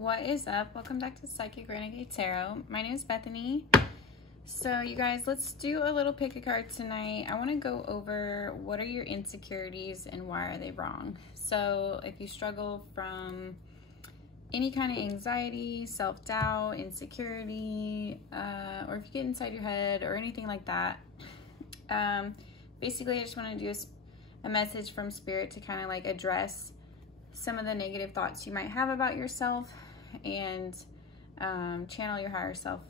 What is up? Welcome back to Psychic Renegade Tarot. My name is Bethany. So you guys, let's do a little pick a card tonight. I want to go over what are your insecurities and why are they wrong. So if you struggle from any kind of anxiety, self-doubt, insecurity, or if you get inside your head or anything like that, basically I just want to do a message from Spirit to kind of like address some of the negative thoughts you might have about yourself and channel your higher self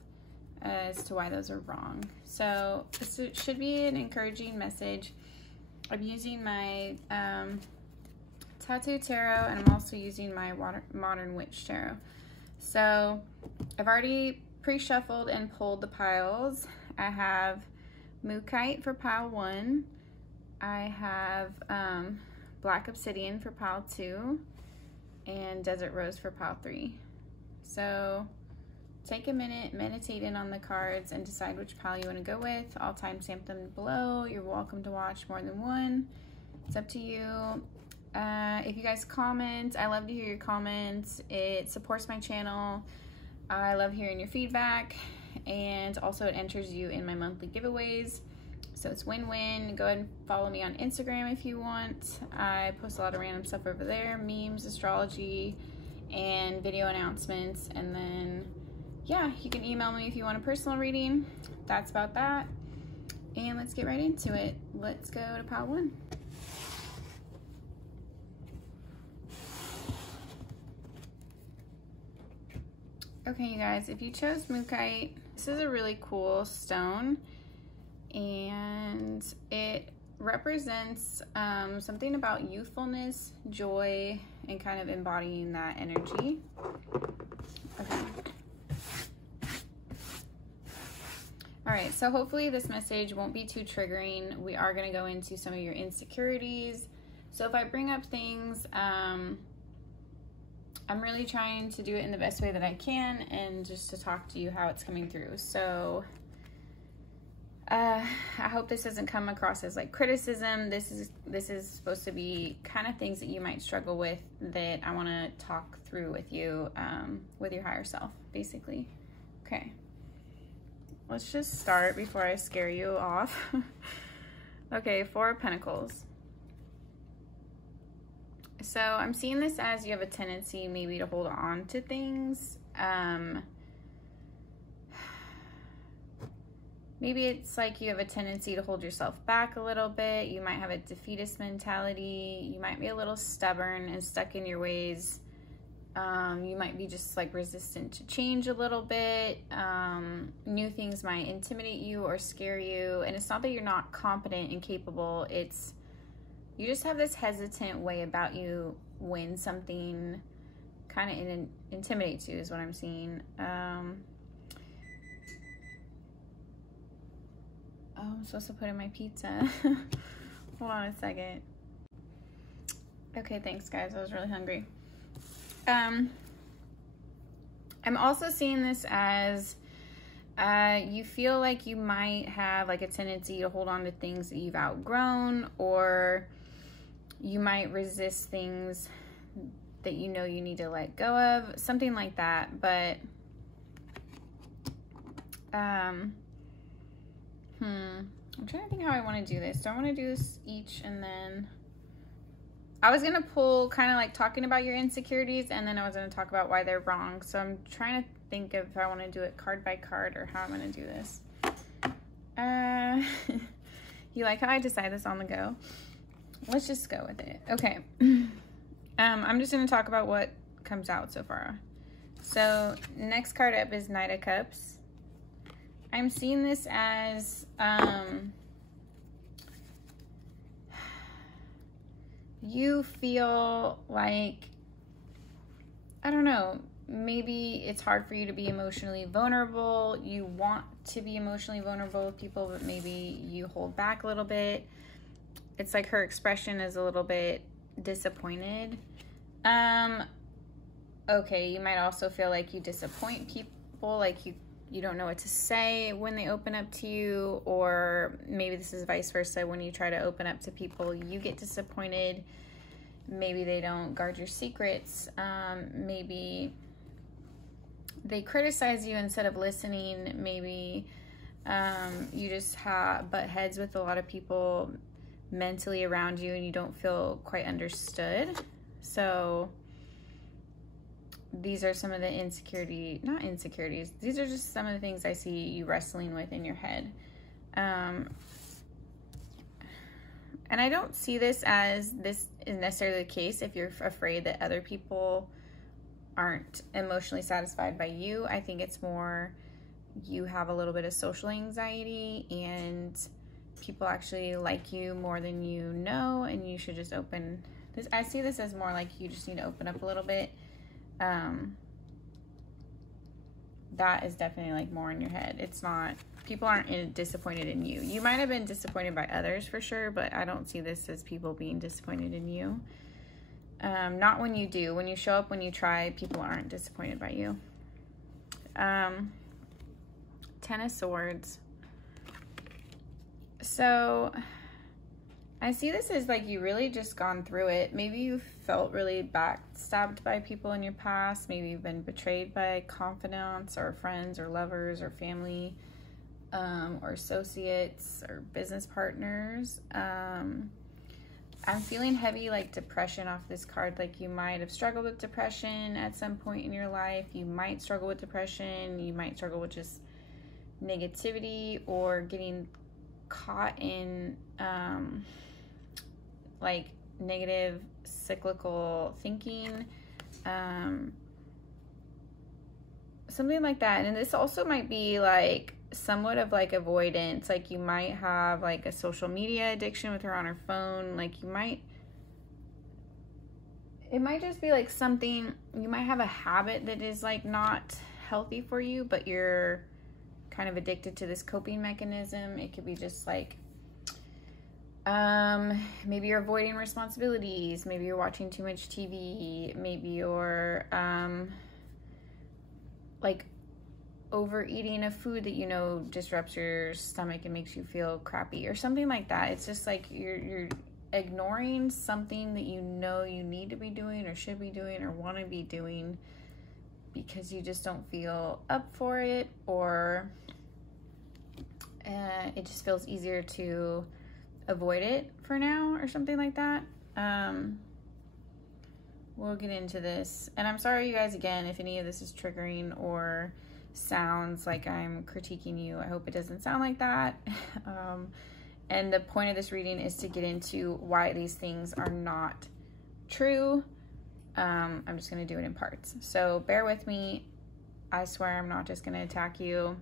as to why those are wrong. So this should be an encouraging message. I'm using my Tattoo Tarot, and I'm also using my Modern Witch Tarot. So I've already pre-shuffled and pulled the piles. I have Mookaite for pile 1. I have Black Obsidian for pile 2 and Desert Rose for pile 3. So take a minute, meditate in on the cards, and decide which pile you want to go with. I'll timestamp them below. You're welcome to watch more than one. It's up to you. If you guys comment, I love to hear your comments. It supports my channel. I love hearing your feedback, and also it enters you in my monthly giveaways. So it's win-win. Go ahead and follow me on Instagram if you want. I post a lot of random stuff over there, memes, astrology, and video announcements. And then, yeah, you can email me if you want a personal reading. That's about that. And let's get right into it. Let's go to pile 1. Okay, you guys, if you chose Mookaite, this is a really cool stone. And it represents something about youthfulness, joy, and kind of embodying that energy. Okay. All right, so hopefully this message won't be too triggering. We are going to go into some of your insecurities. So if I bring up things, I'm really trying to do it in the best way that I can and just to talk to you how it's coming through. So I hope this doesn't come across as like criticism. This is supposed to be kind of things that you might struggle with that I want to talk through with you, with your higher self, basically. Okay, let's just start before I scare you off. Okay, 4 of Pentacles. So I'm seeing this as you have a tendency maybe to hold on to things. Maybe it's like you have a tendency to hold yourself back a little bit. You might have a defeatist mentality. You might be a little stubborn and stuck in your ways. You might be just like resistant to change a little bit. New things might intimidate you or scare you. And it's not that you're not competent and capable. It's you just have this hesitant way about you when something kind of intimidates you is what I'm seeing. Oh, I'm supposed to put in my pizza. Hold on a second. Okay, thanks guys. I was really hungry. I'm also seeing this as you feel like you might have like a tendency to hold on to things that you've outgrown, or you might resist things that you know you need to let go of, something like that. But I'm trying to think how I want to do this. Do I want to do this each and then... I was going to pull kind of like talking about your insecurities, and then I was going to talk about why they're wrong. So I'm trying to think if I want to do it card by card or how I'm going to do this. You like how I decide this on the go? Let's just go with it. Okay. I'm just going to talk about what comes out so far. So next card up is Knight of Cups. I'm seeing this as you feel like, I don't know, maybe it's hard for you to be emotionally vulnerable. You want to be emotionally vulnerable with people, but maybe you hold back a little bit. It's like her expression is a little bit disappointed. Okay, you might also feel like you disappoint people, like you don't know what to say when they open up to you, or maybe this is vice versa. When you try to open up to people, you get disappointed. Maybe they don't guard your secrets. Maybe they criticize you instead of listening. Maybe you just butt heads with a lot of people mentally around you and you don't feel quite understood. So these are some of the not insecurities. These are just some of the things I see you wrestling with in your head. And I don't see this as this is necessarily the case if you're afraid that other people aren't emotionally satisfied by you. I think it's more you have a little bit of social anxiety and people actually like you more than you know, and you should just open this. I see this as more like you just need to open up a little bit. That is definitely like more in your head. It's not, people aren't disappointed in you. You might have been disappointed by others for sure, but I don't see this as people being disappointed in you. Not when you do. When you show up, when you try, people aren't disappointed by you. 10 of Swords. So I see this as like you really just gone through it. Maybe you felt really backstabbed by people in your past. Maybe you've been betrayed by confidants or friends or lovers or family, or associates or business partners. I'm feeling heavy like depression off this card. Like you might have struggled with depression at some point in your life. You might struggle with depression. You might struggle with just negativity or getting caught in like negative cyclical thinking, something like that. And this also might be like somewhat of like avoidance. Like you might have like a social media addiction with her on her phone. Like it might just be like something, you might have a habit that is like not healthy for you, but you're kind of addicted to this coping mechanism. It could be just like maybe you're avoiding responsibilities, maybe you're watching too much TV, maybe you're like overeating a food that you know disrupts your stomach and makes you feel crappy or something like that. It's just like you're ignoring something that you know you need to be doing or should be doing or want to be doing because you just don't feel up for it, or it just feels easier to avoid it for now or something like that. We'll get into this, and I'm sorry you guys again if any of this is triggering or sounds like I'm critiquing you. I hope it doesn't sound like that. And the point of this reading is to get into why these things are not true. I'm just going to do it in parts, so bear with me. I swear I'm not just going to attack you.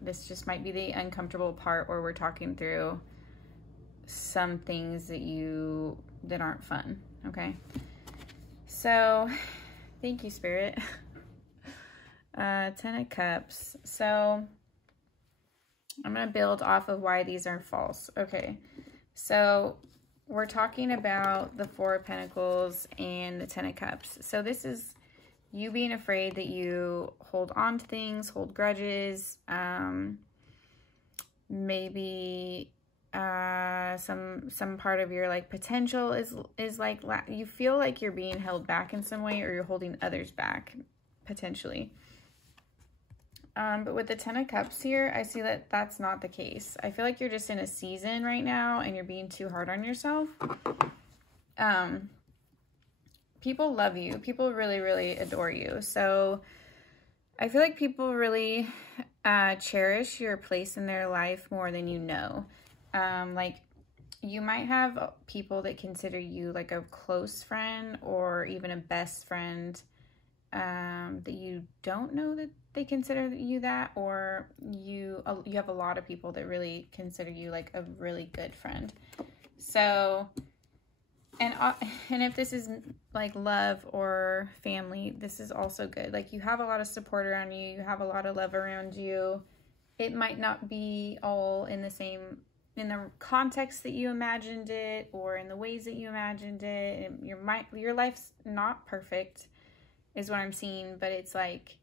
This just might be the uncomfortable part where we're talking through some things that aren't fun. Okay, so thank you, Spirit. 10 of Cups. So I'm going to build off of why these are false. Okay, so we're talking about the 4 of Pentacles and the 10 of Cups. So this is you being afraid that you hold on to things, hold grudges, maybe some part of your like potential is like you feel like you're being held back in some way, or you're holding others back potentially. But with the 10 of Cups here, I see that that's not the case. I feel like you're just in a season right now and you're being too hard on yourself. People love you. People really, really adore you. So I feel like people really cherish your place in their life more than you know. Like you might have people that consider you like a close friend or even a best friend, that you don't know that they consider you that, or you have a lot of people that really consider you like a really good friend. So, and if this is like love or family, this is also good. Like you have a lot of support around you, you have a lot of love around you. It might not be all in the context that you imagined it, or in the ways that you imagined it. Your life's not perfect is what I'm seeing, but it's like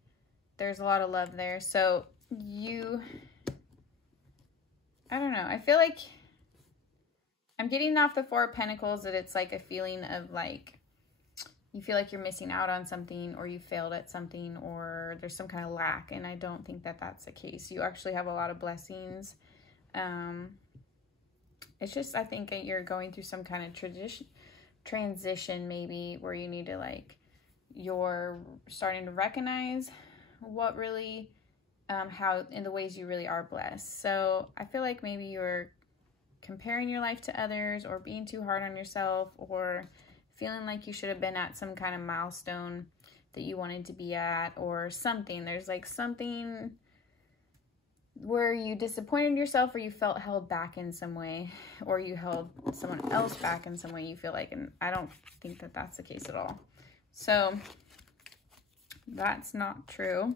there's a lot of love there. So I don't know, I feel like I'm getting off the 4 of Pentacles that it's like a feeling of like you feel like you're missing out on something, or you failed at something, or there's some kind of lack. And I don't think that that's the case. You actually have a lot of blessings. It's just, I think that you're going through some kind of transition maybe, where you need to, like, you're starting to recognize what really, how, in the ways you really are blessed. So I feel like maybe you're comparing your life to others, or being too hard on yourself, or feeling like you should have been at some kind of milestone that you wanted to be at, or something. There's like something where you disappointed yourself, or you felt held back in some way, or you held someone else back in some way, you feel like. And I don't think that that's the case at all. So that's not true.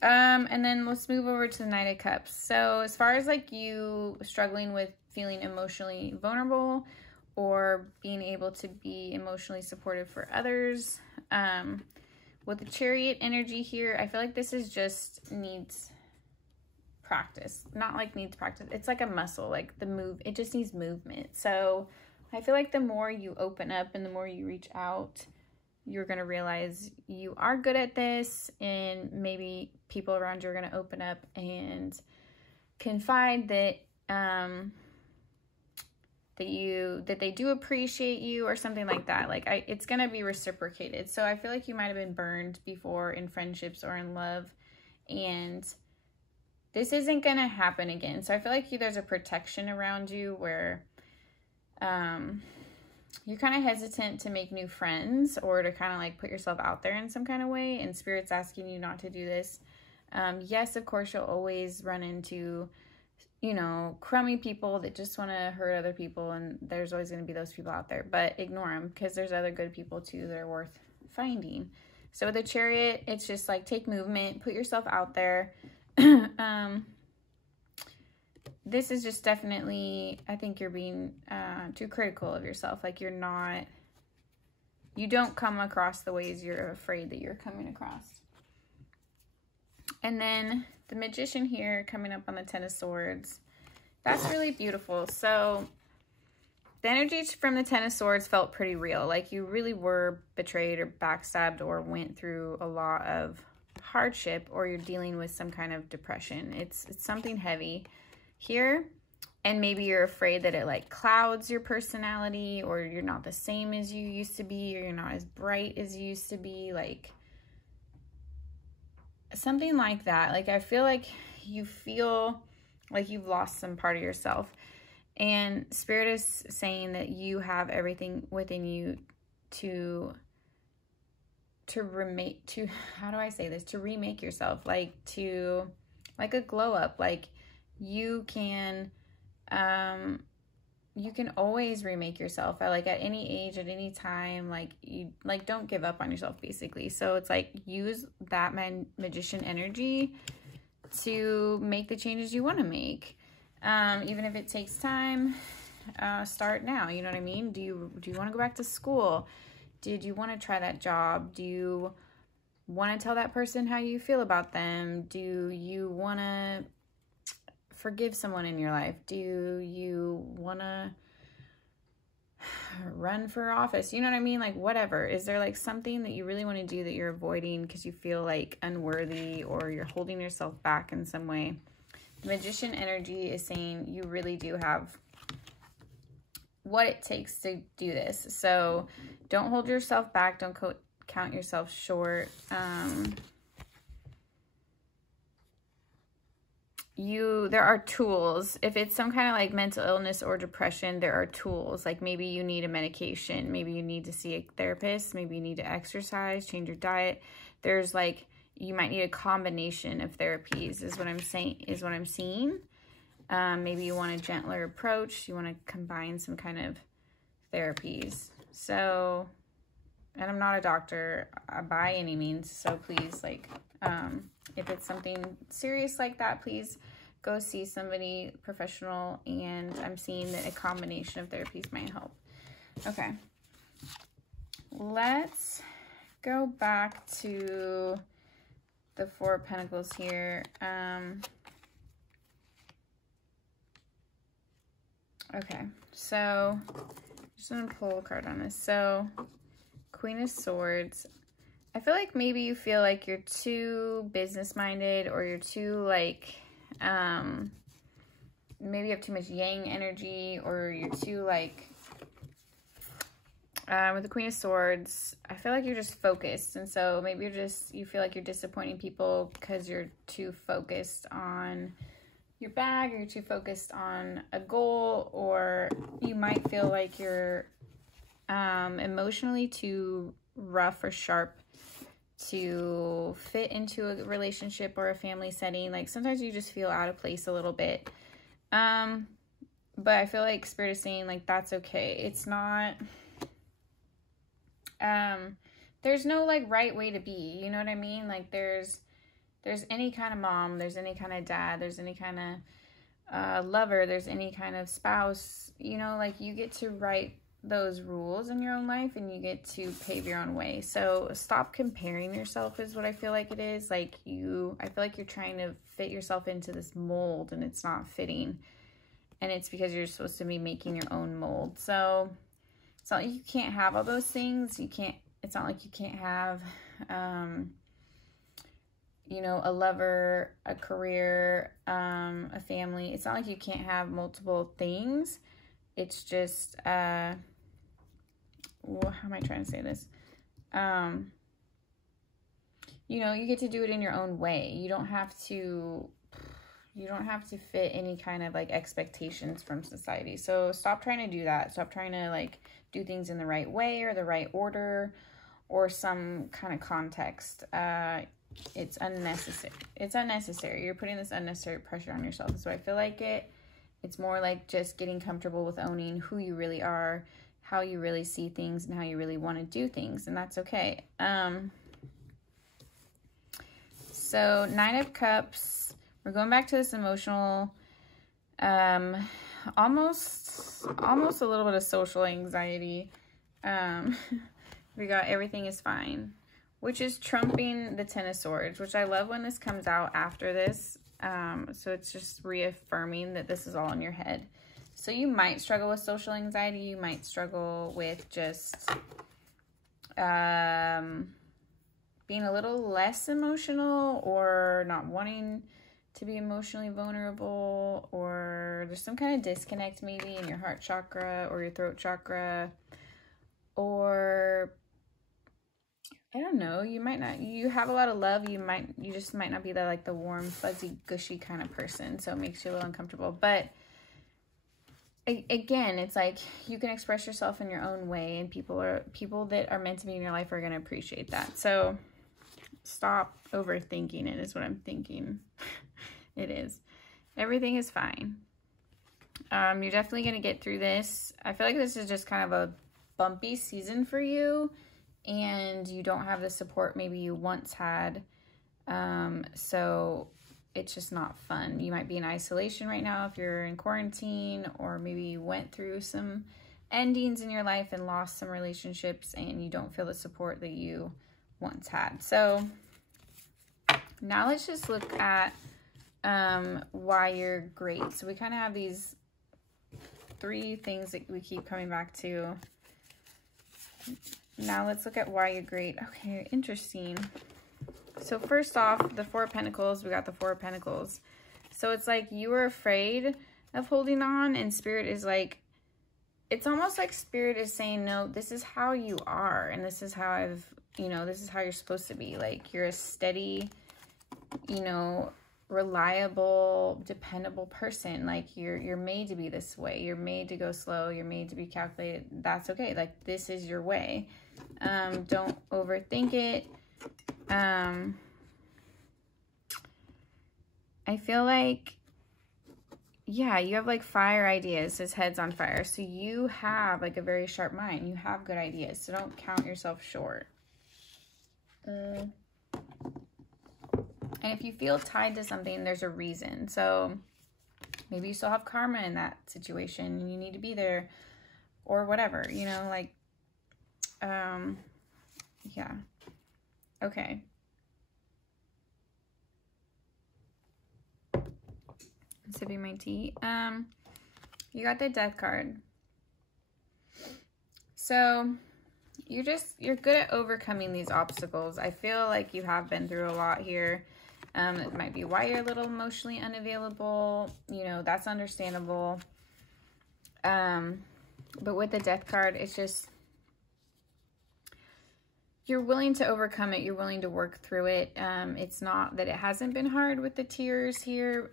And then let's move over to the Knight of Cups. So as far as like you struggling with feeling emotionally vulnerable, or being able to be emotionally supportive for others, with the Chariot energy here, I feel like this is just needs practice. Not like needs practice. It's like a muscle, like it just needs movement. So I feel like the more you open up and the more you reach out, you're going to realize you are good at this, and maybe people around you are going to open up and confide that, that they do appreciate you, or something like that. Like, it's going to be reciprocated. So I feel like you might have been burned before in friendships or in love, and this isn't going to happen again. So I feel like there's a protection around you where, you're kind of hesitant to make new friends, or to kind of like put yourself out there in some kind of way, and Spirit's asking you not to do this. Yes, of course, you'll always run into, you know, crummy people that just want to hurt other people, and there's always going to be those people out there, but ignore them, because there's other good people too that are worth finding. So with the Chariot, it's just like, take movement, put yourself out there. This is just definitely, I think you're being too critical of yourself. Like, you don't come across the ways you're afraid that you're coming across. And then the Magician here coming up on the Ten of Swords. That's really beautiful. So the energy from the Ten of Swords felt pretty real. Like, you really were betrayed or backstabbed, or went through a lot of hardship, or you're dealing with some kind of depression. It's something heavy here, and maybe you're afraid that it like clouds your personality, or you're not the same as you used to be, or you're not as bright as you used to be, like something like that. Like, I feel like you feel like you've lost some part of yourself, and Spirit is saying that you have everything within you to remake, how do I say this, to remake yourself, like a glow up. Like, you can always remake yourself at any age, at any time. Like, you don't give up on yourself, basically. So it's like, use that Magician energy to make the changes you want to make, even if it takes time. Start now. You know what I mean? Do you want to go back to school? Did you want to try that job? Do you want to tell that person how you feel about them? Do you want to forgive someone in your life? Do you want to run for office? You know what I mean? Like, whatever. Is there like something that you really want to do that you're avoiding because you feel like unworthy, or you're holding yourself back in some way? The Magician energy is saying you really do have what it takes to do this. So don't hold yourself back. Don't count yourself short. There are tools. If it's some kind of like mental illness or depression, there are tools. Like, maybe you need a medication. Maybe you need to see a therapist. Maybe you need to exercise, change your diet. There's like, you might need a combination of therapies is what I'm seeing. Maybe you want a gentler approach. You want to combine some kind of therapies. So, and I'm not a doctor by any means. So please, like, if it's something serious like that, please go see somebody professional. And I'm seeing that a combination of therapies might help. Okay. Let's go back to the Four of Pentacles here. Okay, so just gonna pull a card on this. So Queen of Swords. I feel like maybe you feel like you're too business-minded, or you're too, like, maybe you have too much yang energy, or you're too, like, with the Queen of Swords, I feel like you're just focused. And so maybe you feel like you're disappointing people because you're too focused on your bag, or you're too focused on a goal, or you might feel like you're emotionally too rough or sharp to fit into a relationship or a family setting. Like sometimes you just feel out of place a little bit. But I feel like Spirit is saying, like, that's okay. It's not, there's no, like, right way to be, you know what I mean? Like, there's any kind of mom, there's any kind of dad, there's any kind of lover, there's any kind of spouse, you know, like, you get to write those rules in your own life, and you get to pave your own way. So stop comparing yourself is what I feel like it is. Like, I feel like you're trying to fit yourself into this mold, and it's not fitting. And it's because you're supposed to be making your own mold. So it's not like you can't have all those things. It's not like you can't have, you know, a lover, a career, a family. It's not like you can't have multiple things. It's just, well, how am I trying to say this? You know, you get to do it in your own way. You don't have to fit any kind of, like, expectations from society. So stop trying to do that. Stop trying to, like, do things in the right way or the right order or some kind of context. It's unnecessary. It's unnecessary. You're putting this unnecessary pressure on yourself. So I feel like it's more like just getting comfortable with owning who you really are, how you really see things, and how you really want to do things. And that's okay. So 9 of Cups. We're going back to this emotional, almost a little bit of social anxiety. We got everything is fine, which is trumping the 10 of Swords, which I love when this comes out after this. So it's just reaffirming that this is all in your head. So you might struggle with social anxiety. You might struggle with just being a little less emotional, or not wanting to be emotionally vulnerable, or there's some kind of disconnect maybe in your heart chakra or your throat chakra, or I don't know, you have a lot of love, you just might not be the warm, fuzzy, gushy kind of person, so it makes you a little uncomfortable. But again, it's like you can express yourself in your own way, and people that are meant to be in your life are going to appreciate that. So stop overthinking it is what I'm thinking. It is. Everything is fine. You're definitely going to get through this. I feel like this is just kind of a bumpy season for you, and you don't have the support maybe you once had. So it's just not fun. You might be in isolation right now if you're in quarantine, or maybe you went through some endings in your life and lost some relationships, and you don't feel the support that you once had. So now let's just look at why you're great. So we kind of have these 3 things that we keep coming back to. Now let's look at why you're great. Okay, interesting. So first off, the 4 of Pentacles, we got the 4 of Pentacles. So it's like you were afraid of holding on, and Spirit is like, it's almost like Spirit is saying, no, this is how you are, and this is how this is how you're supposed to be. Like, you're a steady, reliable, dependable person. Like, you're made to be this way. You're made to go slow. You're made to be calculated. That's okay. Like, this is your way. Don't overthink it. I feel like, yeah, you have like fire ideas. His head's on fire. So you have like a very sharp mind. You have good ideas. So don't count yourself short. And if you feel tied to something, there's a reason. So maybe you still have karma in that situation and you need to be there, or whatever, yeah. Okay. I'm sipping my tea. You got the Death card. So you're good at overcoming these obstacles. I feel like you have been through a lot here. It might be why you're a little emotionally unavailable. You know, that's understandable. But with the Death card, it's just, you're willing to overcome it. You're willing to work through it. It's not that it hasn't been hard with the tears here.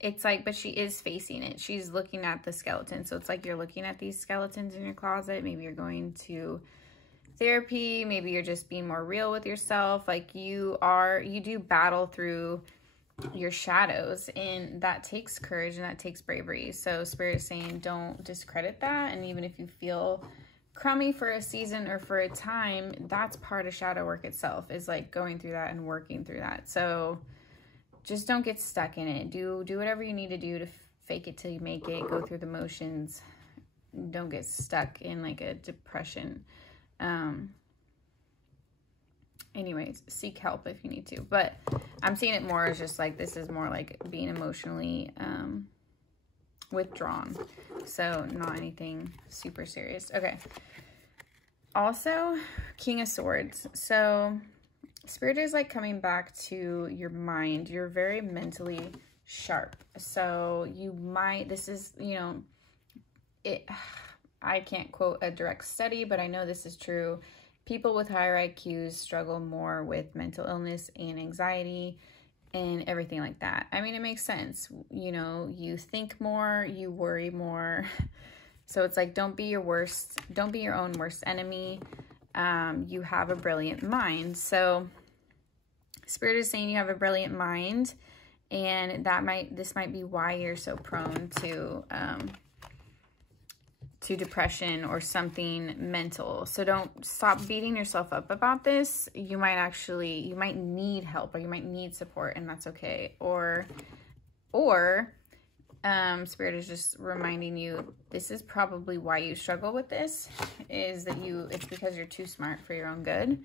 It's like, but she is facing it. She's looking at the skeleton. So it's like you're looking at these skeletons in your closet. Maybe you're going to therapy. Maybe you're just being more real with yourself. Like you do battle through your shadows, and that takes courage and that takes bravery. So Spirit is saying, don't discredit that. And even if you feel crummy for a season or for a time, that's part of shadow work itself, is like going through that and working through that. So just don't get stuck in it. Do whatever you need to do to fake it till you make it. Go through the motions. Don't get stuck in like a depression. Anyways, seek help if you need to. But I'm seeing it more as just like, this is more like being emotionally withdrawn. So not anything super serious. Okay. Also, King of Swords. So Spirit is like coming back to your mind. You're very mentally sharp. So you might, this is, you know, I can't quote a direct study, but I know this is true. People with higher IQs struggle more with mental illness and anxiety and everything like that. I mean, it makes sense. You know, you think more, you worry more. So it's like, don't be your own worst enemy. You have a brilliant mind. So Spirit is saying you have a brilliant mind, and this might be why you're so prone to depression or something mental. So don't stop beating yourself up about this. You might need help, or you might need support, and that's okay. Or Spirit is just reminding you, this is probably why you struggle with this, is that it's because you're too smart for your own good.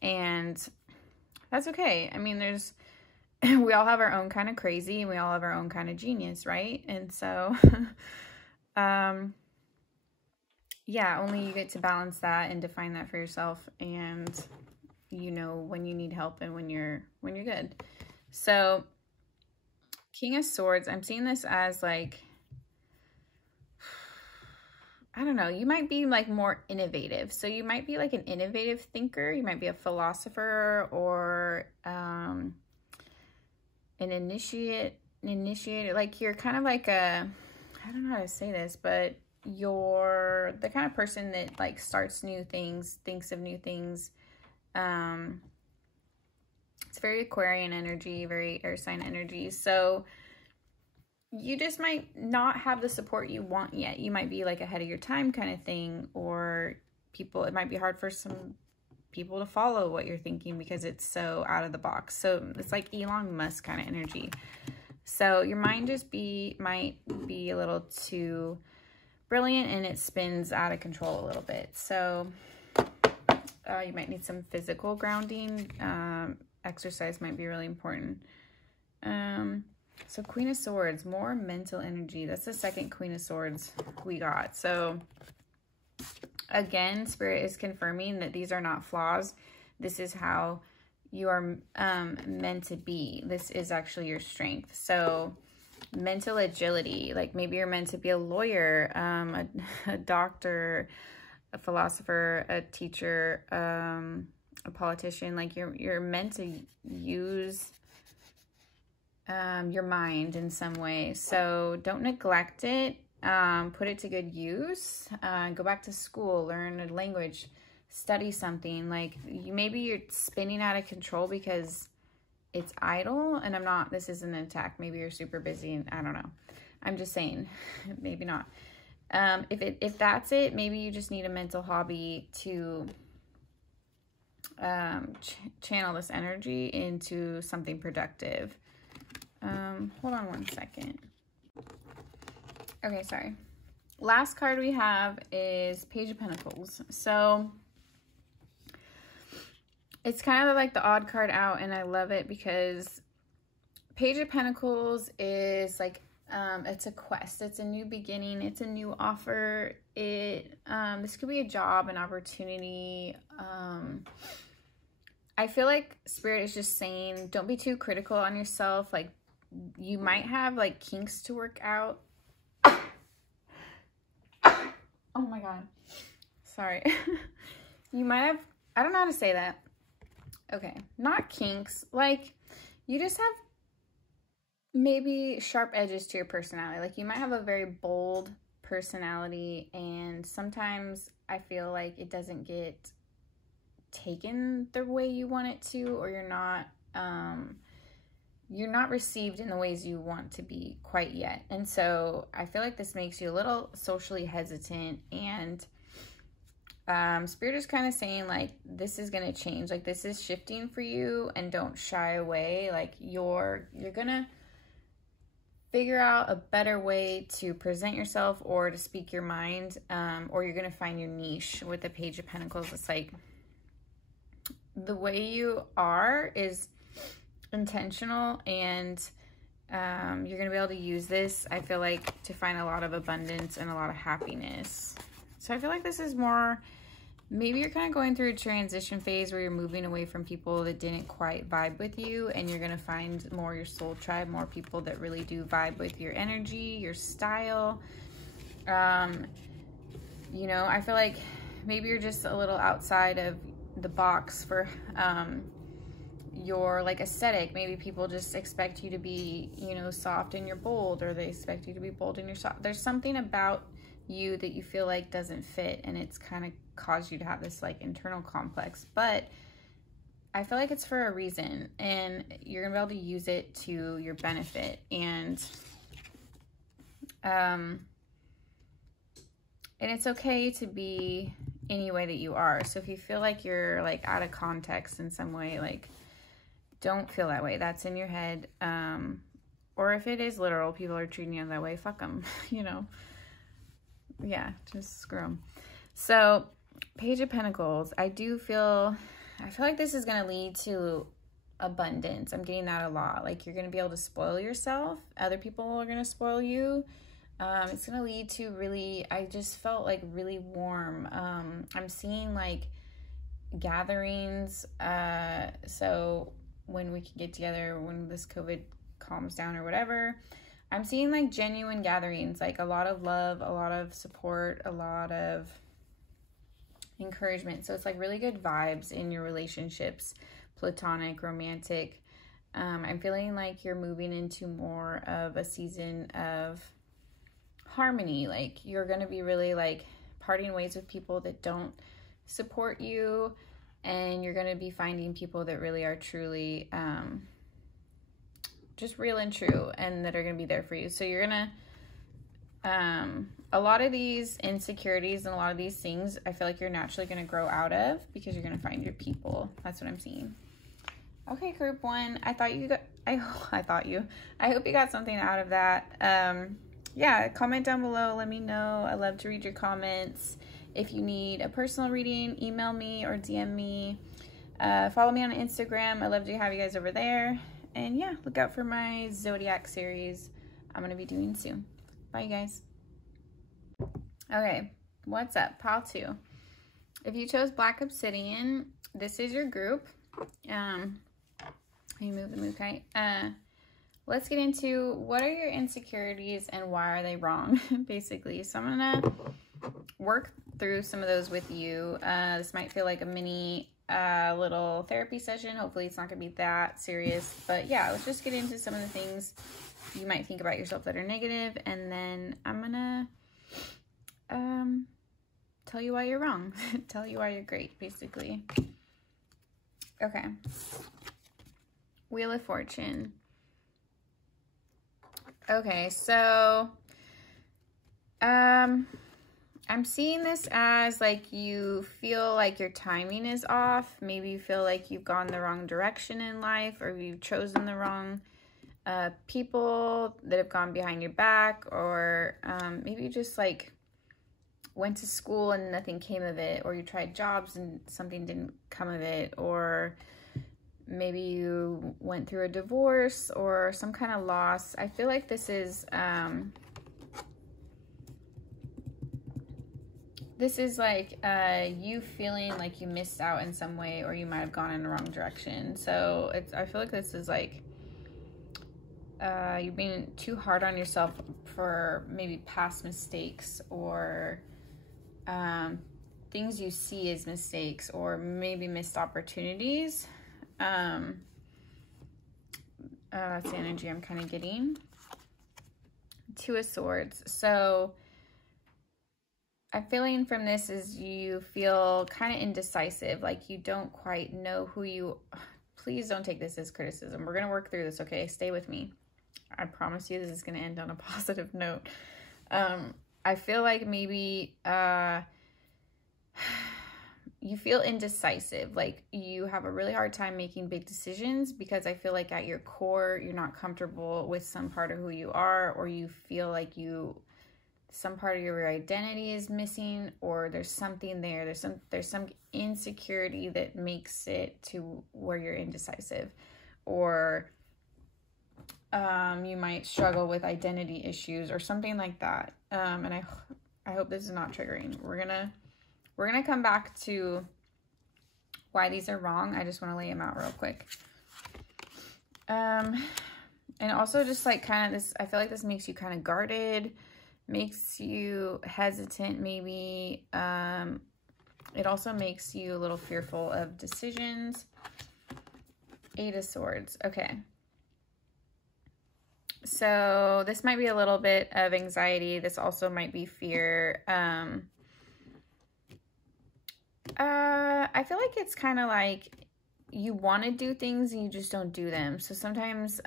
And that's okay. I mean, we all have our own kind of crazy, and we all have our own kind of genius, right? And so, yeah, only you get to balance that and define that for yourself, and you know when you need help and when you're good. So King of Swords, I'm seeing this as like, I don't know, you might be like more innovative. So you might be like an innovative thinker. You might be a philosopher, or an initiator. Like you're kind of like I don't know how to say this, but you're the kind of person that like starts new things, thinks of new things. It's very Aquarian energy, very air sign energy. So you just might not have the support you want yet. You might be like ahead of your time kind of thing, or it might be hard for some people to follow what you're thinking because it's so out of the box. So it's like Elon Musk kind of energy. So your mind just might be a little too brilliant, and it spins out of control a little bit. So you might need some physical grounding. Exercise might be really important. So Queen of Swords, more mental energy. That's the second Queen of Swords we got. So again, Spirit is confirming that these are not flaws. This is how you are meant to be. This is actually your strength. So mental agility, like maybe you're meant to be a lawyer, a doctor, a philosopher, a teacher, a politician. Like you're meant to use your mind in some way. So don't neglect it. Put it to good use. Go back to school, learn a language, study something. Like maybe you're spinning out of control because it's idle, and this isn't an attack. Maybe you're super busy, and I don't know. I'm just saying, maybe not. If that's it, maybe you just need a mental hobby to channel this energy into something productive. Hold on one second. Okay, sorry. Last card we have is Page of Pentacles. So it's kind of like the odd card out, and I love it because Page of Pentacles is like It's a quest. It's a new beginning. It's a new offer. This could be a job, an opportunity. I feel like Spirit is just saying, don't be too critical on yourself. Like, you might have like kinks to work out. Oh my God. Sorry. You might have, I don't know how to say that. Okay. Not kinks. Like, you just have maybe sharp edges to your personality. Like, you might have a very bold personality, and sometimes I feel like it doesn't get taken the way you want it to, or you're not received in the ways you want to be quite yet. And so I feel like this makes you a little socially hesitant, and Spirit is kind of saying, like, this is going to change. Like, this is shifting for you, and don't shy away. Like, you're going to figure out a better way to present yourself or to speak your mind, or you're going to find your niche with the Page of Pentacles. It's like the way you are is intentional, and you're going to be able to use this, I feel like, to find a lot of abundance and a lot of happiness. So I feel like this is more, maybe you're kind of going through a transition phase where you're moving away from people that didn't quite vibe with you, and you're going to find more your soul tribe, more people that really do vibe with your energy, your style. You know, I feel like maybe you're just a little outside of the box for your like aesthetic. Maybe people just expect you to be, you know, soft and you're bold, or they expect you to be bold and you're soft. There's something about you that you feel like doesn't fit, and it's kind of caused you to have this like internal complex. But I feel like it's for a reason, and you're gonna be able to use it to your benefit. And it's okay to be any way that you are. So if you feel like you're like out of context in some way, like, don't feel that way. That's in your head. Or if it is literal, people are treating you that way, fuck them, you know. Yeah, just screw them. So Page of Pentacles, I feel like this is going to lead to abundance. I'm getting that a lot. Like, you're going to be able to spoil yourself. Other people are going to spoil you. It's going to lead to really, I just felt like really warm. I'm seeing like gatherings. So when we can get together, when this COVID calms down or whatever, I'm seeing like genuine gatherings, like a lot of love, a lot of support, a lot of encouragement. So it's like really good vibes in your relationships, platonic, romantic. I'm feeling like you're moving into more of a season of harmony. Like, you're going to be really like parting ways with people that don't support you, and you're going to be finding people that really are truly just real and true, and that are going to be there for you. So you're going to a lot of these insecurities and a lot of these things, I feel like you're naturally going to grow out of, because you're going to find your people. That's what I'm seeing. Okay, group one. I hope you got something out of that. Yeah, comment down below. Let me know. I love to read your comments. If you need a personal reading, email me or DM me. Follow me on Instagram. I love to have you guys over there. And yeah, look out for my Zodiac series I'm going to be doing soon. Bye, you guys. Okay, what's up? Pile 2. If you chose Black Obsidian, this is your group. Let me move the Mookaite. Let's get into what are your insecurities and why are they wrong, basically. So I'm going to work through some of those with you. This might feel like a mini little therapy session. Hopefully it's not going to be that serious. But yeah, let's just get into some of the things you might think about yourself that are negative, and then I'm going to tell you why you're wrong. Tell you why you're great, basically. Okay. Wheel of Fortune. Okay, so I'm seeing this as like you feel like your timing is off. Maybe you feel like you've gone the wrong direction in life, or you've chosen the wrong people that have gone behind your back, or maybe you just like went to school and nothing came of it, or you tried jobs and something didn't come of it, or maybe you went through a divorce or some kind of loss. I feel like this is like you feeling like you missed out in some way, or you might have gone in the wrong direction. So I feel like this is like you're being too hard on yourself for maybe past mistakes, or things you see as mistakes, or maybe missed opportunities. That's the energy I'm kind of getting. Two of Swords. So I'm feeling from this is you feel kind of indecisive, like you don't quite know who you... Please don't take this as criticism. We're going to work through this, okay? Stay with me. I promise you this is going to end on a positive note. I feel like maybe you feel indecisive, like you have a really hard time making big decisions, because I feel like at your core, you're not comfortable with some part of who you are, or you feel like some part of your identity is missing, or there's something there. There's some insecurity that makes it to where you're indecisive, or you might struggle with identity issues or something like that. And I hope this is not triggering. We're gonna come back to why these are wrong. I just want to lay them out real quick. And also just like kind of this, I feel like this makes you kind of guarded, makes you hesitant maybe. It also makes you a little fearful of decisions. Eight of Swords. Okay. So this might be a little bit of anxiety. This also might be fear. I feel like it's kind of like you want to do things and you just don't do them. So sometimes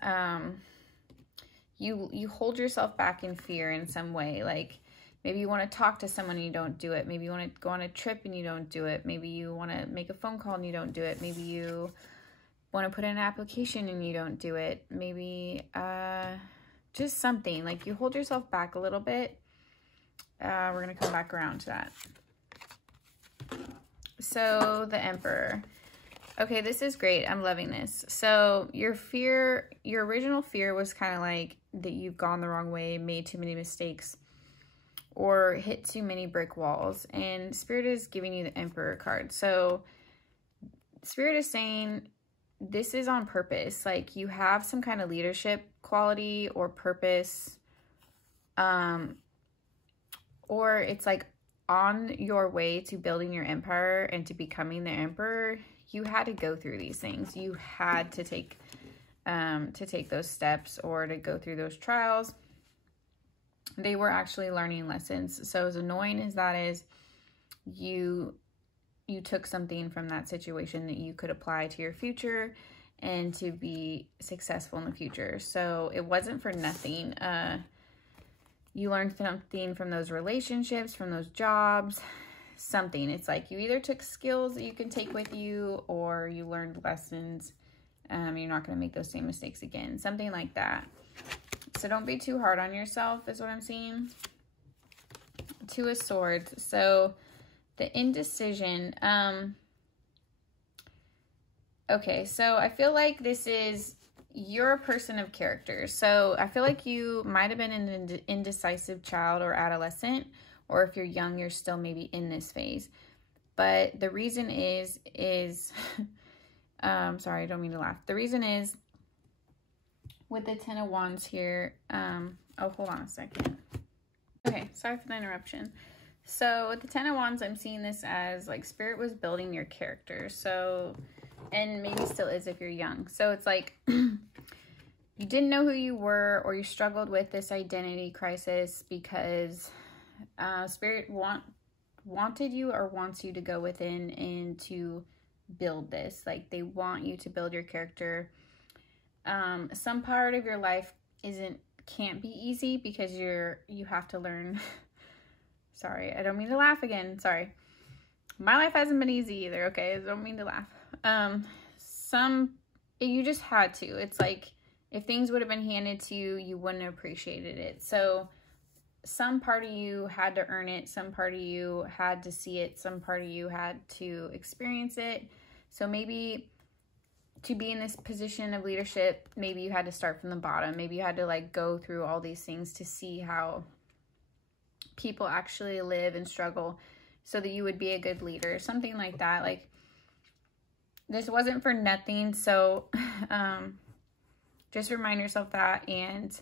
you hold yourself back in fear in some way. Like maybe you want to talk to someone and you don't do it. Maybe you want to go on a trip and you don't do it. Maybe you want to make a phone call and you don't do it. Maybe you want to put in an application and you don't do it. Maybe just something like you hold yourself back a little bit. We're going to come back around to that. So the Emperor. Okay, this is great. I'm loving this. So your original fear was kind of like that you've gone the wrong way, made too many mistakes, or hit too many brick walls. And Spirit is giving you the Emperor card. So Spirit is saying this is on purpose. Like you have some kind of leadership quality or purpose, or it's like on your way to building your empire and to becoming the Emperor. You had to go through these things. You had to take those steps, or to go through those trials. They were actually learning lessons. So as annoying as that is, you took something from that situation that you could apply to your future and to be successful in the future. So it wasn't for nothing. You learned something from those relationships, from those jobs, something. It's like you either took skills that you can take with you, or you learned lessons. You're not going to make those same mistakes again. Something like that. So don't be too hard on yourself is what I'm seeing. Two of Swords. So the indecision. Okay, so I feel like this is... You're a person of character. So I feel like you might have been an indecisive child or adolescent, or if you're young, you're still maybe in this phase. But the reason is sorry, I don't mean to laugh. The reason is with the Ten of Wands here. Oh, hold on a second. Okay, sorry for the interruption. So with the Ten of Wands, I'm seeing this as like Spirit was building your character. So, and maybe still is if you're young. So it's like you didn't know who you were, or you struggled with this identity crisis because Spirit wanted you or wants you to go within and to build this. Like they want you to build your character. Some part of your life can't be easy because you have to learn. Sorry, I don't mean to laugh again. Sorry. My life hasn't been easy either, okay? I don't mean to laugh. You just had to. It's like if things would have been handed to you, you wouldn't have appreciated it. So some part of you had to earn it. Some part of you had to see it. Some part of you had to experience it. So maybe to be in this position of leadership, maybe you had to start from the bottom. Maybe you had to like go through all these things to see how people actually live and struggle so that you would be a good leader, something like that. Like, this wasn't for nothing. So just remind yourself that, and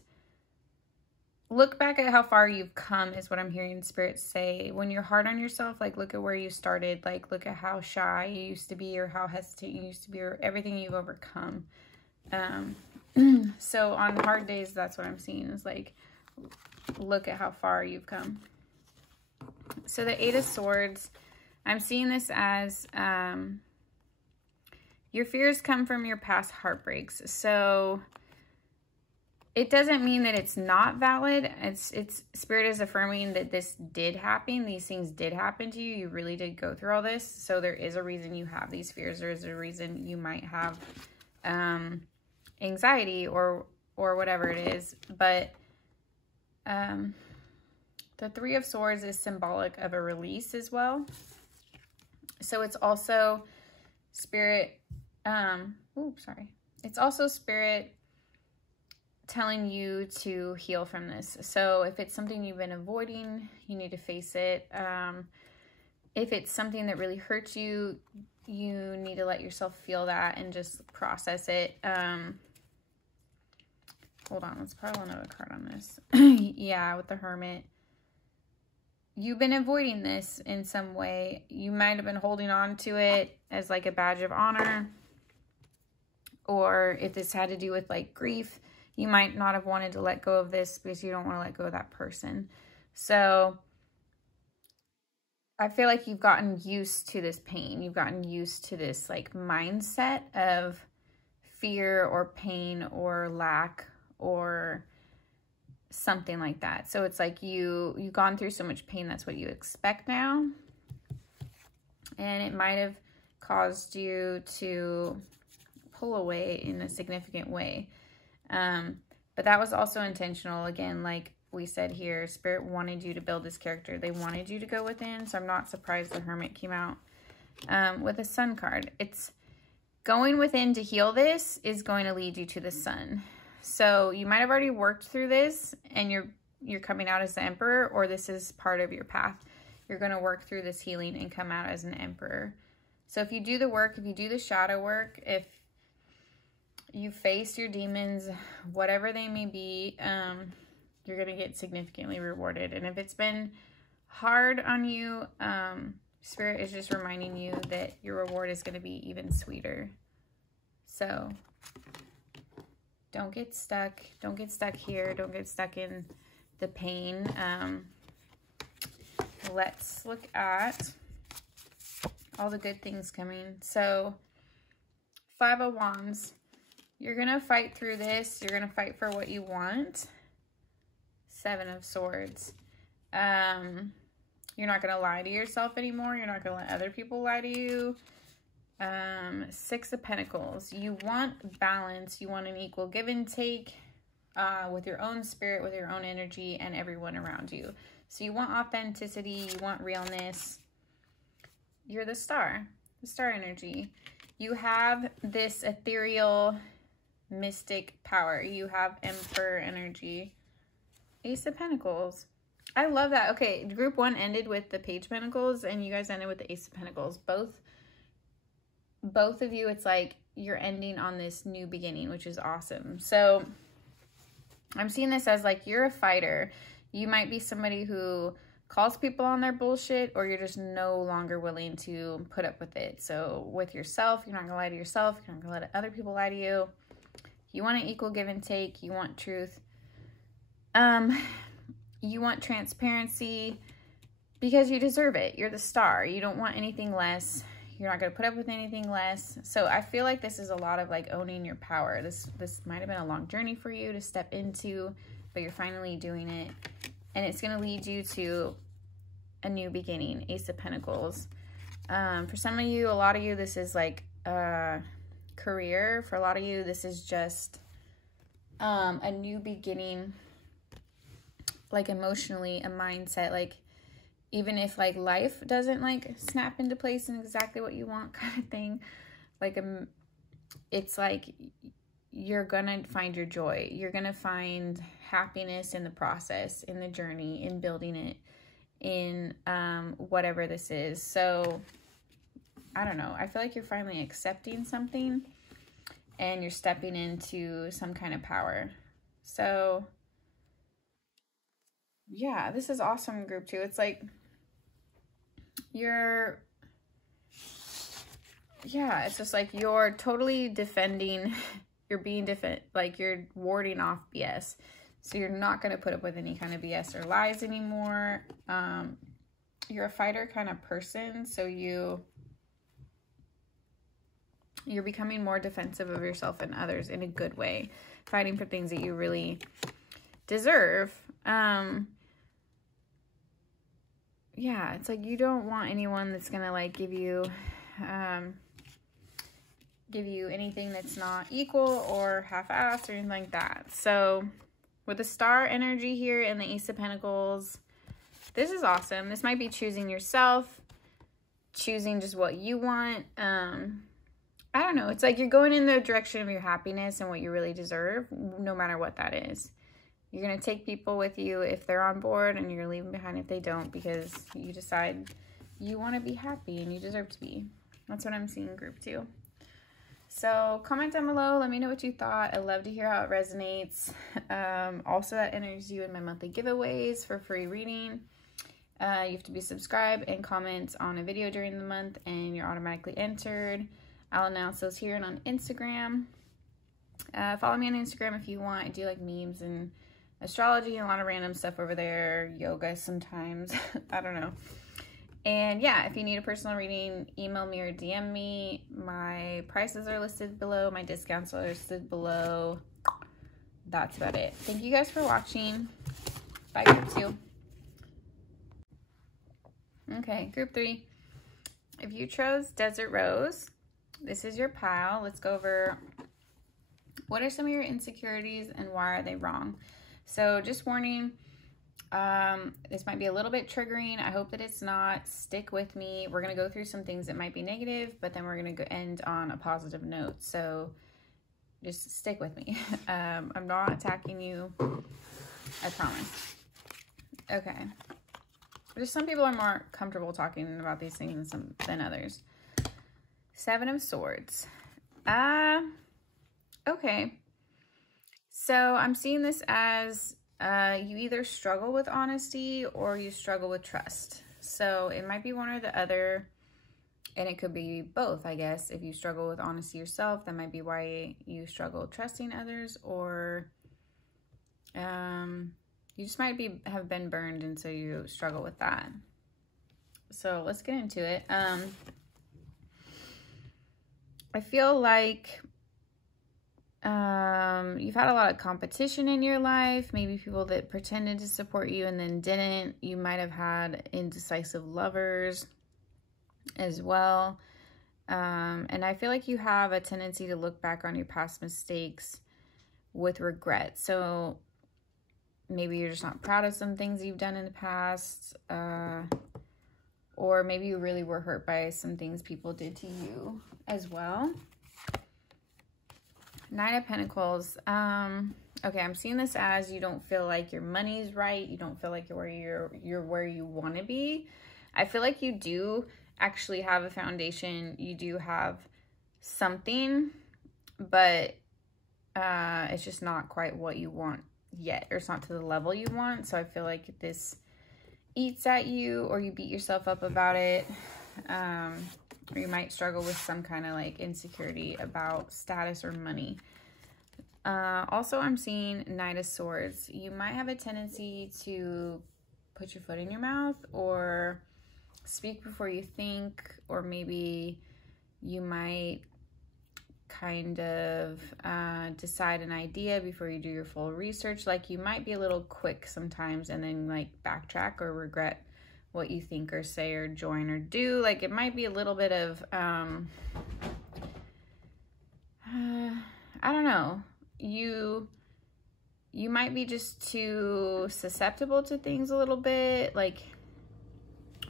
look back at how far you've come is what I'm hearing Spirit say. When you're hard on yourself, like, look at where you started. Like, look at how shy you used to be, or how hesitant you used to be, or everything you've overcome. So on hard days, that's what I'm seeing, is like, look at how far you've come. So the 8 of Swords, I'm seeing this as your fears come from your past heartbreaks. So it doesn't mean that it's not valid. It's Spirit is affirming that this did happen. These things did happen to you. You really did go through all this. So there is a reason you have these fears. There is a reason you might have anxiety or whatever it is. But the 3 of Swords is symbolic of a release as well. So it's also Spirit, it's also Spirit telling you to heal from this. So if it's something you've been avoiding, you need to face it. If it's something that really hurts you, you need to let yourself feel that and just process it. Hold on, let's probably another card on this. Yeah, with the Hermit. You've been avoiding this in some way. You might have been holding on to it as like a badge of honor. Or if this had to do with like grief, you might not have wanted to let go of this because you don't want to let go of that person. So I feel like you've gotten used to this pain. You've gotten used to this like mindset of fear or pain or lack or something like that. So it's like you've gone through so much pain, that's what you expect now. And it might have caused you to pull away in a significant way. But that was also intentional. Again, like we said here, Spirit wanted you to build this character. They wanted you to go within. So I'm not surprised the Hermit came out with a Sun card. It's going within to heal. This is going to lead you to the Sun. So you might have already worked through this and you're coming out as the Emperor, or this is part of your path. You're going to work through this healing and come out as an Emperor. So if you do the work, if you do the shadow work, if you face your demons, whatever they may be, you're going to get significantly rewarded. And if it's been hard on you, Spirit is just reminding you that your reward is going to be even sweeter. So don't get stuck. Don't get stuck here. Don't get stuck in the pain. Let's look at all the good things coming. So 5 of Wands. You're going to fight through this. You're going to fight for what you want. 7 of Swords. You're not going to lie to yourself anymore. You're not going to let other people lie to you. 6 of Pentacles. You want balance. You want an equal give and take with your own spirit, with your own energy, and everyone around you. So you want authenticity. You want realness. You're the star energy. You have this ethereal mystic power. You have Emperor energy. Ace of Pentacles. I love that. Okay, group 1 ended with the Page of Pentacles, and you guys ended with the Ace of Pentacles. Both of you, it's like you're ending on this new beginning, which is awesome. So I'm seeing this as like you're a fighter. You might be somebody who calls people on their bullshit, or you're just no longer willing to put up with it. So with yourself, you're not gonna lie to yourself. You're not gonna let other people lie to you. You want an equal give and take. You want truth. You want transparency because you deserve it. You're the star. You don't want anything less. You're not going to put up with anything less. So I feel like this is a lot of like owning your power. This might have been a long journey for you to step into, but you're finally doing it. And it's going to lead you to a new beginning. Ace of Pentacles. For some of you, a lot of you, this is like career. For a lot of you, this is just a new beginning, like emotionally, a mindset, like even if like life doesn't like snap into place in exactly what you want, kind of thing, like it's like you're gonna find your joy. You're gonna find happiness in the process, in the journey, in building it, in whatever this is. So I don't know. I feel like you're finally accepting something and you're stepping into some kind of power. So yeah, this is awesome, group 2. It's like it's just like you're totally defending, you're being like you're warding off BS. So you're not going to put up with any kind of BS or lies anymore. You're a fighter kind of person, so you're becoming more defensive of yourself and others in a good way, fighting for things that you really deserve. Yeah, it's like you don't want anyone that's gonna like give you anything that's not equal or half-assed or anything like that. So with the star energy here and the Ace of Pentacles, this is awesome. This might be choosing yourself, choosing just what you want. I don't know. It's like you're going in the direction of your happiness and what you really deserve, no matter what that is. You're going to take people with you if they're on board, and you're leaving behind if they don't, because you decide you want to be happy and you deserve to be. That's what I'm seeing, group 2. So comment down below. Let me know what you thought. I love to hear how it resonates. Also, that enters you in my monthly giveaways for free reading. You have to be subscribed and comment on a video during the month, and you're automatically entered. I'll announce those here and on Instagram. Follow me on Instagram if you want. I do like memes and astrology and a lot of random stuff over there. Yoga sometimes. I don't know. And yeah, if you need a personal reading, email me or DM me. My prices are listed below. My discounts are listed below. That's about it. Thank you guys for watching. Bye, group 2. Okay, group 3. If you chose Desert Rose, this is your pile. Let's go over what are some of your insecurities and why are they wrong. So just warning, this might be a little bit triggering. I hope that it's not. Stick with me. We're going to go through some things that might be negative, but then we're going to end on a positive note. So just stick with me. I'm not attacking you. I promise. Okay. Just some people are more comfortable talking about these things than others. 7 of Swords. Okay. So I'm seeing this as you either struggle with honesty or you struggle with trust. So it might be one or the other, and it could be both, I guess. If you struggle with honesty yourself, that might be why you struggle trusting others, or you just might have been burned, and so you struggle with that. So let's get into it. I feel like you've had a lot of competition in your life. Maybe people that pretended to support you and then didn't. You might have had indecisive lovers as well. And I feel like you have a tendency to look back on your past mistakes with regret. So maybe you're just not proud of some things you've done in the past. Or maybe you really were hurt by some things people did to you as well. 9 of Pentacles. Okay, I'm seeing this as you don't feel like your money's right. You don't feel like you're where you want to be. I feel like you do actually have a foundation. You do have something, but it's just not quite what you want yet, or it's not to the level you want. So I feel like this eats at you, or you beat yourself up about it. Or you might struggle with some kind of like insecurity about status or money. Also, I'm seeing Knight of Swords. You might have a tendency to put your foot in your mouth or speak before you think, or maybe you might kind of decide an idea before you do your full research. Like you might be a little quick sometimes and then like backtrack or regret what you think or say or join or do. Like it might be a little bit of I don't know, you might be just too susceptible to things a little bit, like,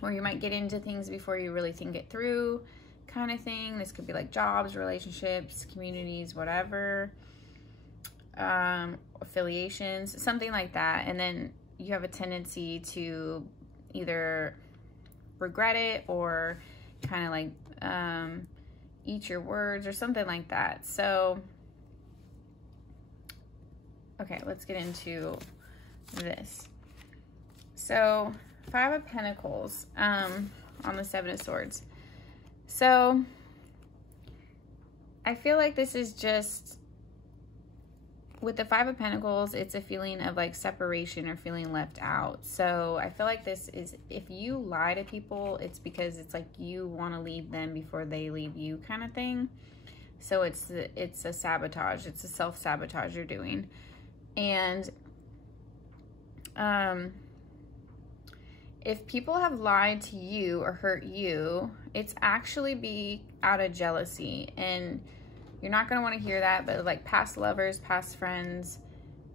or you might get into things before you really think it through, kind of thing. This could be like jobs, relationships, communities, whatever, affiliations, something like that. And then you have a tendency to either regret it or kind of like eat your words or something like that. So, okay, let's get into this. So, 5 of Pentacles on the 7 of Swords. So, I feel like this is just, with the 5 of Pentacles, it's a feeling of like separation or feeling left out. So I feel like this is, if you lie to people, it's because it's like you want to leave them before they leave you kind of thing. So it's a sabotage. It's a self-sabotage you're doing. And if people have lied to you or hurt you, it's actually be out of jealousy. And you're not going to want to hear that, but like past lovers, past friends,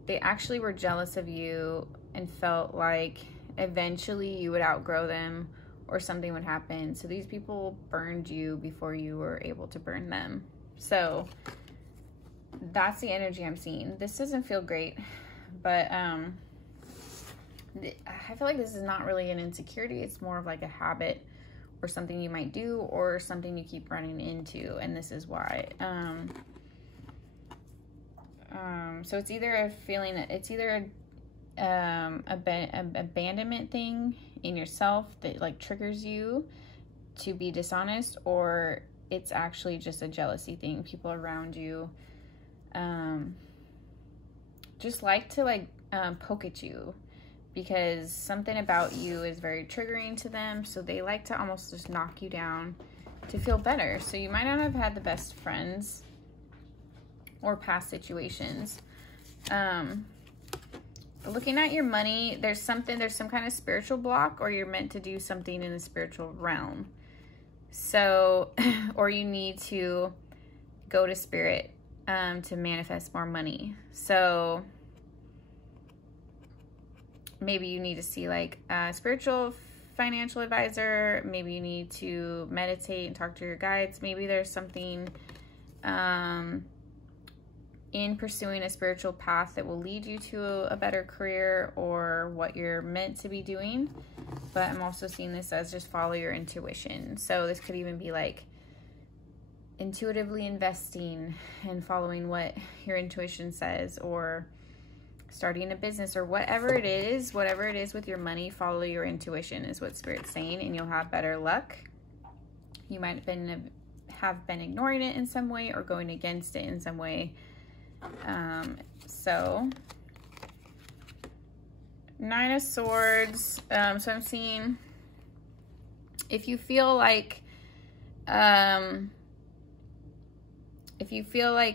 they actually were jealous of you and felt like eventually you would outgrow them or something would happen. So these people burned you before you were able to burn them. So that's the energy I'm seeing. This doesn't feel great, but I feel like this is not really an insecurity. It's more of like a habit or something you might do or something you keep running into, and this is why. So it's either a feeling that it's either abandonment thing in yourself that like triggers you to be dishonest, or it's actually just a jealousy thing. People around you just like to like poke at you, because something about you is very triggering to them. So they like to almost just knock you down to feel better. So you might not have had the best friends or past situations. Looking at your money, there's some kind of spiritual block, or you're meant to do something in the spiritual realm. So, or you need to go to spirit to manifest more money. So maybe you need to see like a spiritual financial advisor. Maybe you need to meditate and talk to your guides. Maybe there's something in pursuing a spiritual path that will lead you to a better career or what you're meant to be doing. But I'm also seeing this as just follow your intuition. So this could even be like intuitively investing and following what your intuition says, or starting a business, or whatever it is with your money. Follow your intuition is what Spirit's saying, and you'll have better luck. You might have been ignoring it in some way or going against it in some way. So 9 of Swords. So I'm seeing if you feel like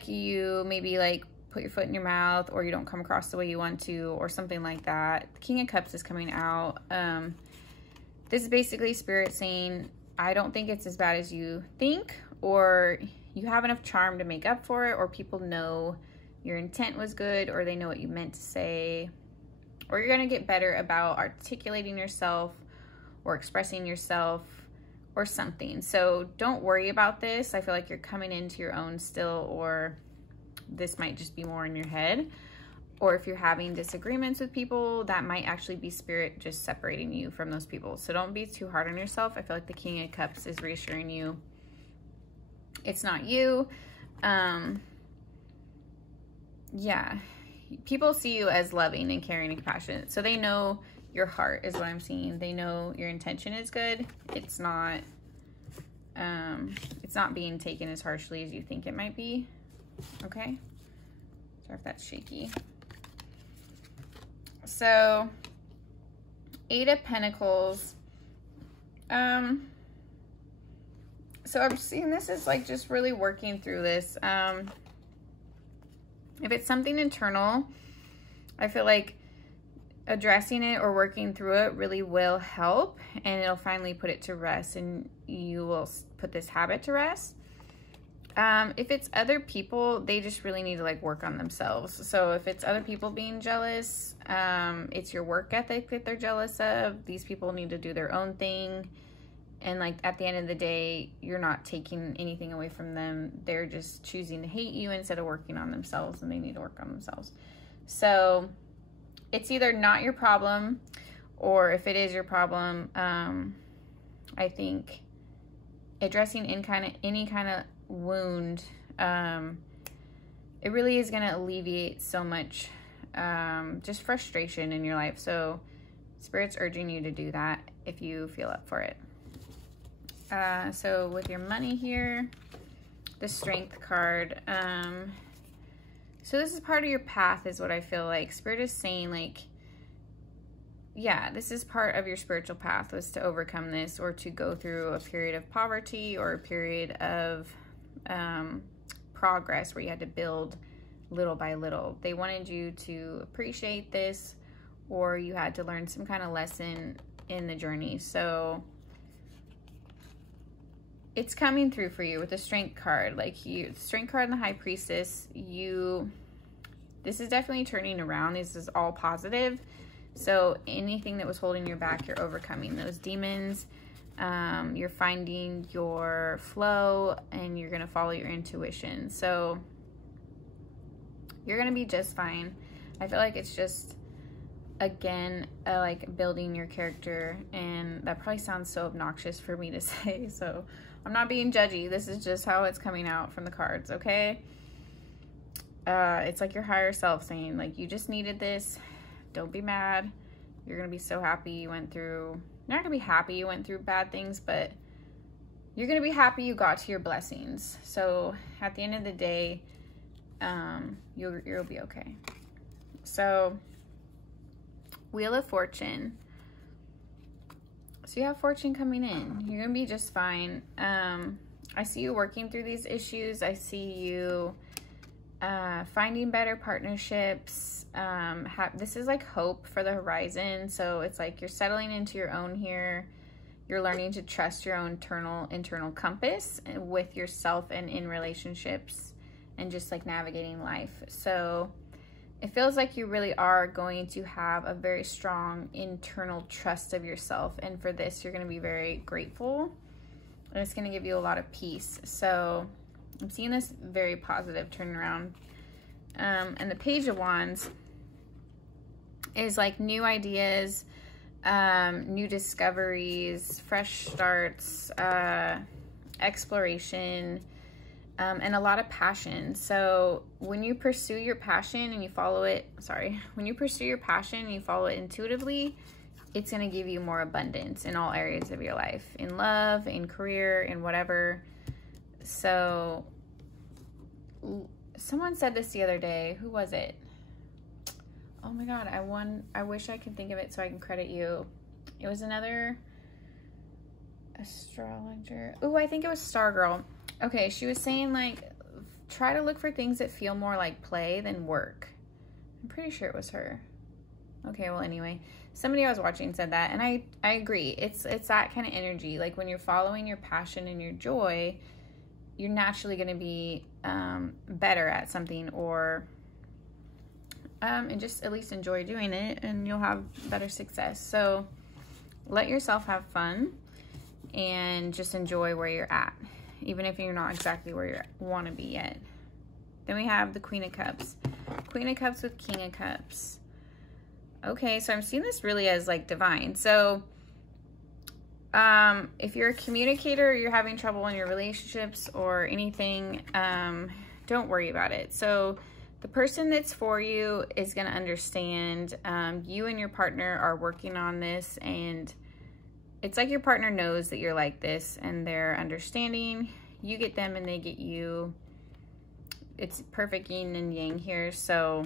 you maybe like put your foot in your mouth, or you don't come across the way you want to, or something like that. The King of Cups is coming out. This is basically Spirit saying, I don't think it's as bad as you think, or you have enough charm to make up for it, or people know your intent was good, or they know what you meant to say, or you're going to get better about articulating yourself or expressing yourself or something. So don't worry about this. I feel like you're coming into your own still, or this might just be more in your head. Or if you're having disagreements with people, that might actually be Spirit just separating you from those people. So don't be too hard on yourself. I feel like the King of Cups is reassuring you it's not you. Yeah, people see you as loving and caring and compassionate. So they know your heart is what I'm seeing. They know your intention is good. It's not being taken as harshly as you think it might be. Okay, sorry if that's shaky. So 8 of Pentacles. So I'm seeing this as like just really working through this. If it's something internal, I feel like addressing it or working through it really will help, and it'll finally put it to rest, and you will put this habit to rest. If it's other people, they just really need to like work on themselves. So if it's other people being jealous, it's your work ethic that they're jealous of. These people need to do their own thing And like at the end of the day, you're not taking anything away from them. They're just choosing to hate you instead of working on themselves, and they need to work on themselves. So it's either not your problem, or if it is your problem, I think addressing any kind of wound, it really is going to alleviate so much just frustration in your life. So Spirit's urging you to do that if you feel up for it. So with your money here, the Strength card. So this is part of your path is what I feel like. Spirit is saying like, yeah, this is part of your spiritual path, was to overcome this, or to go through a period of poverty or a period of progress where you had to build little by little. They wanted you to appreciate this, or you had to learn some kind of lesson in the journey. So it's coming through for you with the Strength card. Like Strength card and the High Priestess, this is definitely turning around. This is all positive. So anything that was holding you back, you're overcoming those demons. You're finding your flow, and you're going to follow your intuition. So you're going to be just fine. I feel like it's just, again, like building your character, and that probably sounds so obnoxious for me to say, so I'm not being judgy. This is just how it's coming out from the cards, okay? It's like your higher self saying, like, you just needed this. Don't be mad. You're going to be so happy you went through, you're not going to be happy you went through bad things, but you're going to be happy you got to your blessings. So at the end of the day, you'll be okay. So Wheel of Fortune. So you have fortune coming in. You're going to be just fine. I see you working through these issues. I see you finding better partnerships. This is like hope for the horizon. So it's like you're settling into your own here. You're learning to trust your own internal compass with yourself and in relationships, and just like navigating life. So it feels like you really are going to have a very strong internal trust of yourself. And for this, you're going to be very grateful, and it's going to give you a lot of peace. So I'm seeing this very positive turnaround. And the Page of Wands is like new ideas, new discoveries, fresh starts, exploration, and a lot of passion. So when you pursue your passion and you follow it, when you pursue your passion and you follow it intuitively, it's going to give you more abundance in all areas of your life, in love, in career, in whatever. So someone said this the other day. Who was it? Oh my God, I wish I could think of it so I can credit you. It was another astrologer. Oh, I think it was Stargirl. Okay, she was saying like, try to look for things that feel more like play than work. I'm pretty sure it was her. Okay, well anyway, somebody I was watching said that, and I agree. It's that kind of energy. Like when you're following your passion and your joy, you're naturally going to be better at something, or and just at least enjoy doing it, and you'll have better success. So let yourself have fun and just enjoy where you're at, even if you're not exactly where you want to be yet. Then we have the Queen of Cups. Queen of Cups with King of Cups. Okay, so I'm seeing this really as like divine. So if you're a communicator, you're having trouble in your relationships or anything, don't worry about it. So the person that's for you is going to understand. You and your partner are working on this, and it's like your partner knows that you're like this, and they're understanding. You get them and they get you. It's perfect yin and yang here, so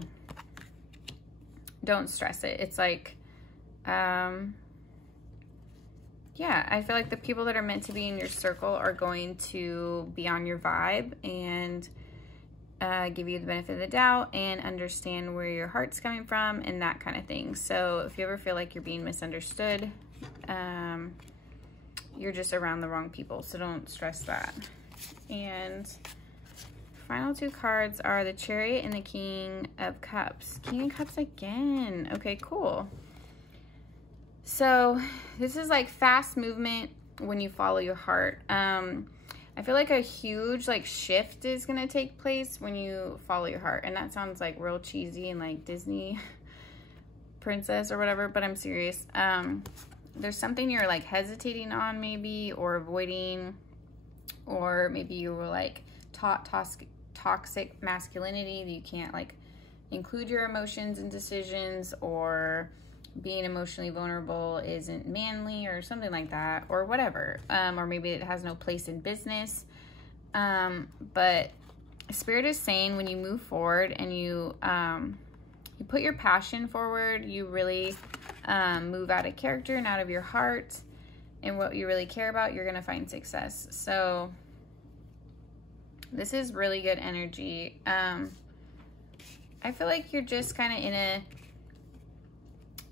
don't stress it. It's like, yeah, I feel like the people that are meant to be in your circle are going to be on your vibe and give you the benefit of the doubt and understand where your heart's coming from and that kind of thing. So if you ever feel like you're being misunderstood, you're just around the wrong people, so don't stress that. And final two cards are the Chariot and the King of Cups. King of Cups again. Okay, cool. So this is like fast movement. when you follow your heart. I feel like a huge like shift is gonna take place when you follow your heart, and that sounds like real cheesy and like Disney princess or whatever, but I'm serious. There's something you're like hesitating on maybe, or avoiding, or maybe you were like taught toxic masculinity, that you can't like include your emotions in decisions, or being emotionally vulnerable isn't manly or something like that, or whatever. Or maybe it has no place in business. But Spirit is saying when you move forward and you put your passion forward, you really move out of character and out of your heart and what you really care about, you're going to find success. So this is really good energy. I feel like you're just kind of in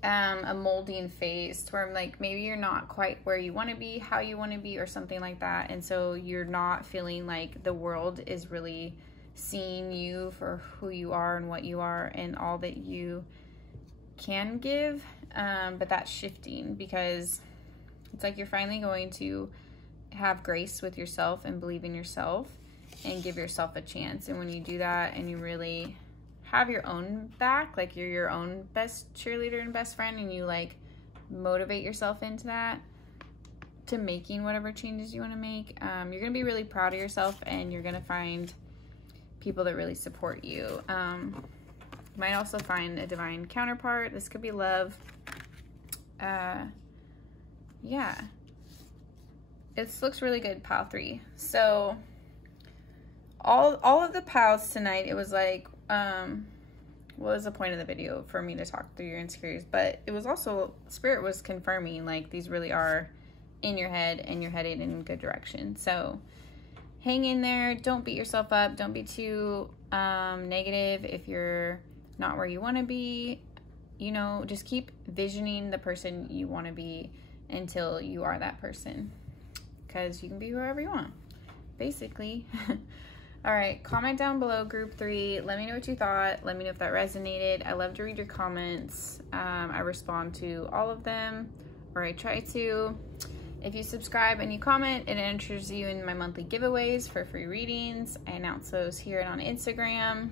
a molding phase to where like maybe you're not quite where you want to be, how you want to be, or something like that, and so you're not feeling like the world is really seeing you for who you are and what you are and all that you can give. But that's shifting, because it's like you're finally going to have grace with yourself and believe in yourself and give yourself a chance. And when you do that and you really have your own back, like you're your own best cheerleader and best friend, and you like motivate yourself into that, to making whatever changes you want to make, you're gonna be really proud of yourself, and you're gonna find people that really support you. You might also find a divine counterpart. This could be love. Yeah, this looks really good, pile 3. So all of the piles tonight, it was like, what was the point of the video? For me to talk through your insecurities, but it was also, Spirit was confirming like these really are in your head and you're headed in a good direction. So hang in there, don't beat yourself up, don't be too negative if you're not where you want to be. You know, just keep visioning the person you want to be until you are that person, because you can be whoever you want, basically. All right, comment down below, group 3. Let me know what you thought. Let me know if that resonated. I love to read your comments. I respond to all of them, or I try to. If you subscribe and you comment, it enters you in my monthly giveaways for free readings. I announce those here and on Instagram.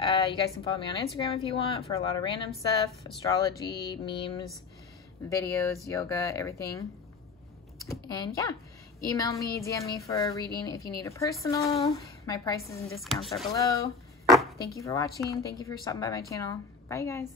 You guys can follow me on Instagram if you want, for a lot of random stuff, astrology, memes, videos, yoga, everything. And yeah, email me, DM me for a reading if you need a personal. My prices and discounts are below. Thank you for watching. Thank you for stopping by my channel. Bye, guys.